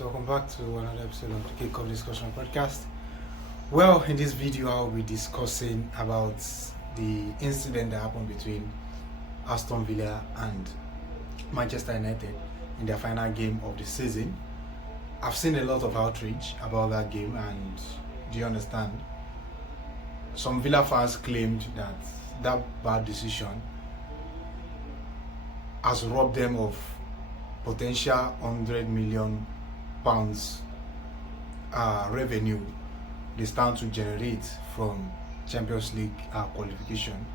welcome back to another episode of the Kick-Off Discussion Podcast. Well, in this video, I'll be discussing about the incident that happened between Aston Villa and Manchester United in their final game of the season. I've seen a lot of outrage about that game, and do you understand? Some Villa fans claimed that bad decision has robbed them of potential £100 million revenue they stand to generate from Champions League qualification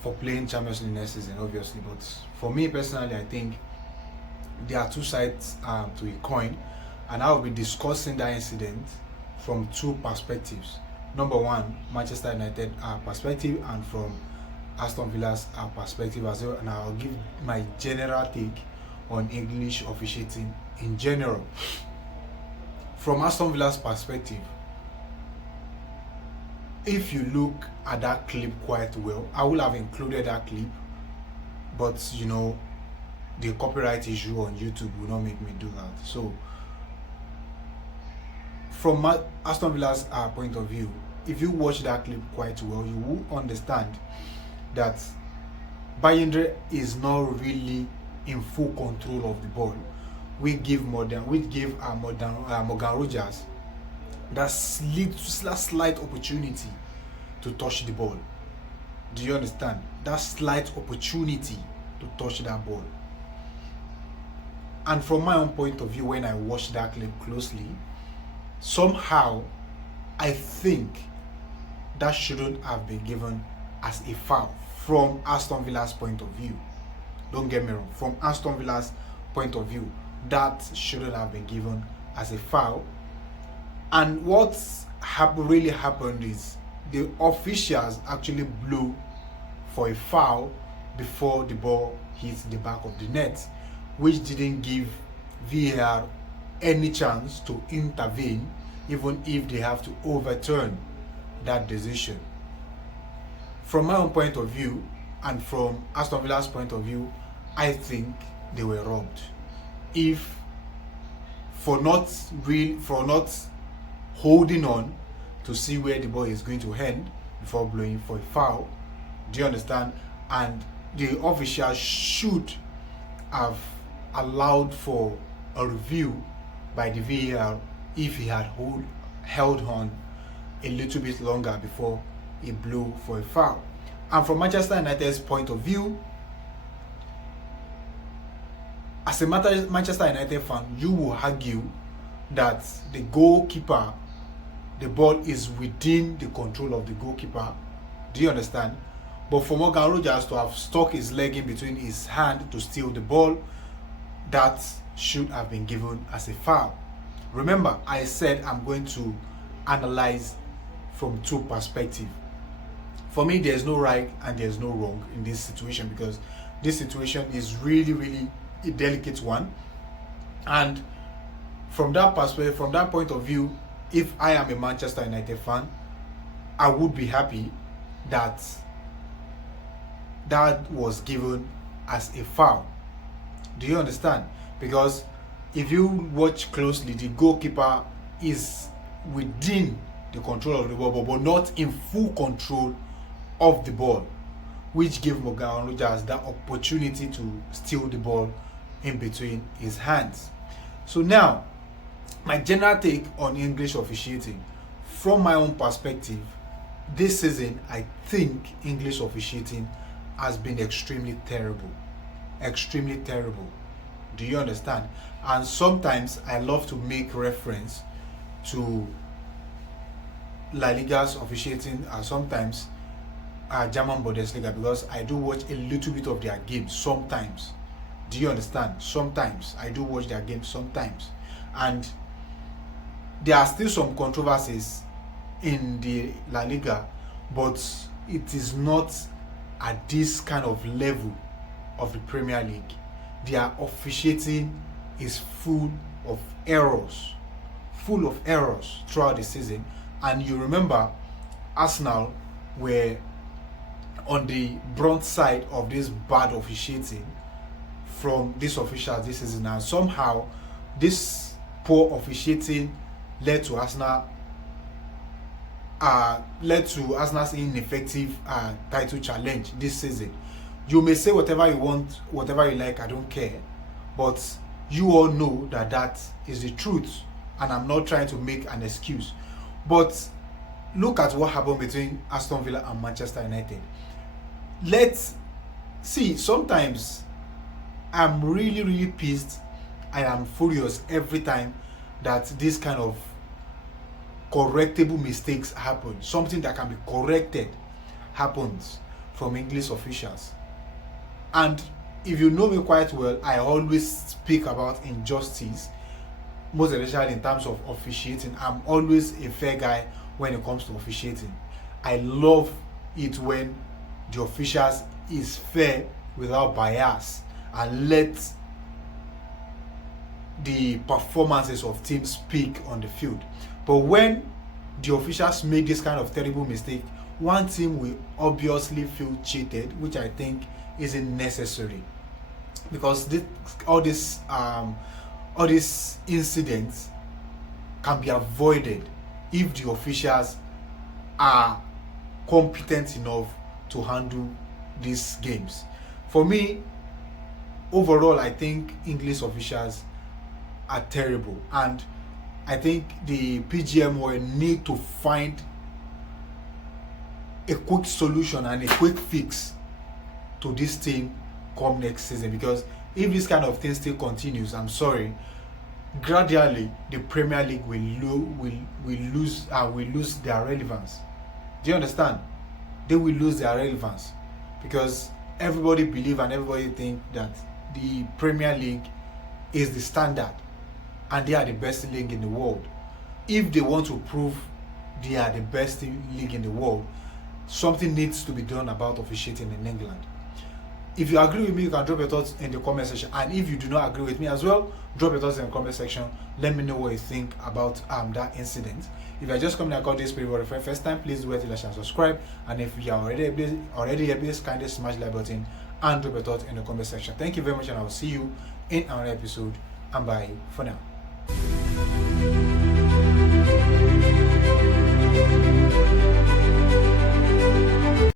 for playing Champions League next season, obviously. But for me personally, I think there are two sides to a coin, and I will be discussing that incident from two perspectives. Number one, Manchester United perspective, and from Aston Villa's perspective as well, and I'll give my general take on English officiating in general. From Aston Villa's perspective, if you look at that clip quite well, I will have included that clip, but the copyright issue on YouTube will not make me do that. So from Aston Villa's point of view, if you watch that clip quite well, you will understand that Bayern is not really in full control of the ball. We give Mogan Rogers that slight opportunity to touch the ball. Do you understand? That slight opportunity to touch that ball. And from my own point of view, when I watched that clip closely, somehow I think that shouldn't have been given as a foul from Aston Villa's point of view. Don't get me wrong, from Aston Villa's point of view, that shouldn't have been given as a foul. And what really happened is the officials actually blew for a foul before the ball hit the back of the net, which didn't give VAR any chance to intervene, even if they have to overturn that decision. From my own point of view, and from Aston Villa's point of view, I think they were robbed. If for not holding on to see where the ball is going to end before blowing for a foul, do you understand? And the official should have allowed for a review by the VAR if he had held on a little bit longer before he blew for a foul. And from Manchester United's point of view, as a Manchester United fan, you will argue that the goalkeeper, the ball is within the control of the goalkeeper. Do you understand? But for Mogan Rogers to have stuck his leg in between his hand to steal the ball, that should have been given as a foul. Remember, I said I'm going to analyze from two perspectives. For me, there's no right and there's no wrong in this situation, because this situation is really a delicate one. And from that perspective, from that point of view, if I am a Manchester United fan, I would be happy that that was given as a foul. Do you understand? Because if you watch closely, the goalkeeper is within the control of the ball, but not in full control of the ball, which gave Mogan Rogers that opportunity to steal the ball in between his hands. So now, my general take on English officiating, from my own perspective, this season I think English officiating has been extremely terrible. Extremely terrible. Do you understand? And sometimes I love to make reference to La Liga's officiating, and sometimes German Bundesliga, because I do watch a little bit of their games sometimes. Do you understand? Sometimes I do watch their games sometimes, and there are still some controversies in the La Liga, but it is not at this kind of level of the Premier League. Their officiating is full of errors throughout the season. And you remember, Arsenal were on the brunt side of this bad officiating from these officials this season, and somehow this poor officiating led to Arsenal's ineffective title challenge this season. You may say whatever you want, whatever you like, I don't care, but you all know that that is the truth, and I'm not trying to make an excuse. But look at what happened between Aston Villa and Manchester United. Let's see, sometimes I'm really pissed and I'm furious every time that this kind of correctable mistakes happen. Something that can be corrected happens from English officials. And if you know me quite well, I always speak about injustice, most especially in terms of officiating. I'm always a fair guy when it comes to officiating. I love it when the officials is fair without bias and let the performances of teams speak on the field. But when the officials make this kind of terrible mistake, one team will obviously feel cheated, which I think isn't necessary, because all these incidents can be avoided if the officials are competent enough to handle these games. For me, overall, I think English officials are terrible, and I think the PGM will need to find a quick solution and a quick fix to this thing come next season, because if this kind of thing still continues, I'm sorry, gradually the Premier League will lose their relevance. Do you understand? They will lose their relevance because everybody believe and everybody think that the Premier League is the standard and they are the best league in the world. If they want to prove they are the best league in the world, something needs to be done about officiating in England. If you agree with me, you can drop your thoughts in the comment section, and if you do not agree with me as well, drop your thoughts in the comment section. Let me know what you think about that incident. If you are just coming across this video for the first time, please do it, like and subscribe, and if you are already a please kindly smash the like button and drop your thoughts in the comment section. Thank you very much, and I will see you in another episode, and bye for now.